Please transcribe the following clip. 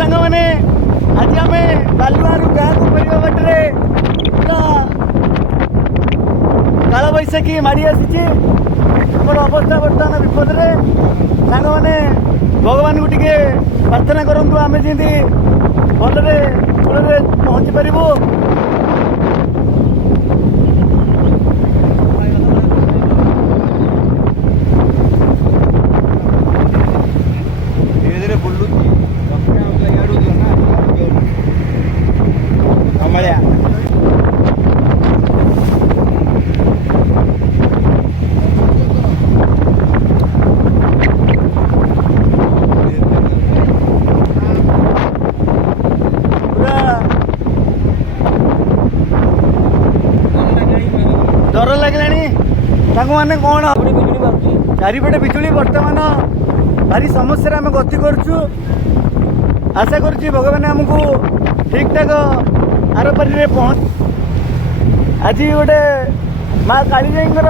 सांग मैंने आज आम बालुआरू गाँ को फेर बाटे पूरा काल बैशाखी माड़ी आसी अवस्था बर्तमान विपद सांग मैंने भगवान को टिके प्रार्थना करूँ आम जमी भलरे कूल पहुँची पारू। डर लगे मैंने कौन चारिपटे बिजुली बर्तमान भारी समस्या आम गति करुचु। आशा करुच्ची भगवान आमको ठीक ठाक आर पारी पहुँच आज गोटे माँ कालीजाईर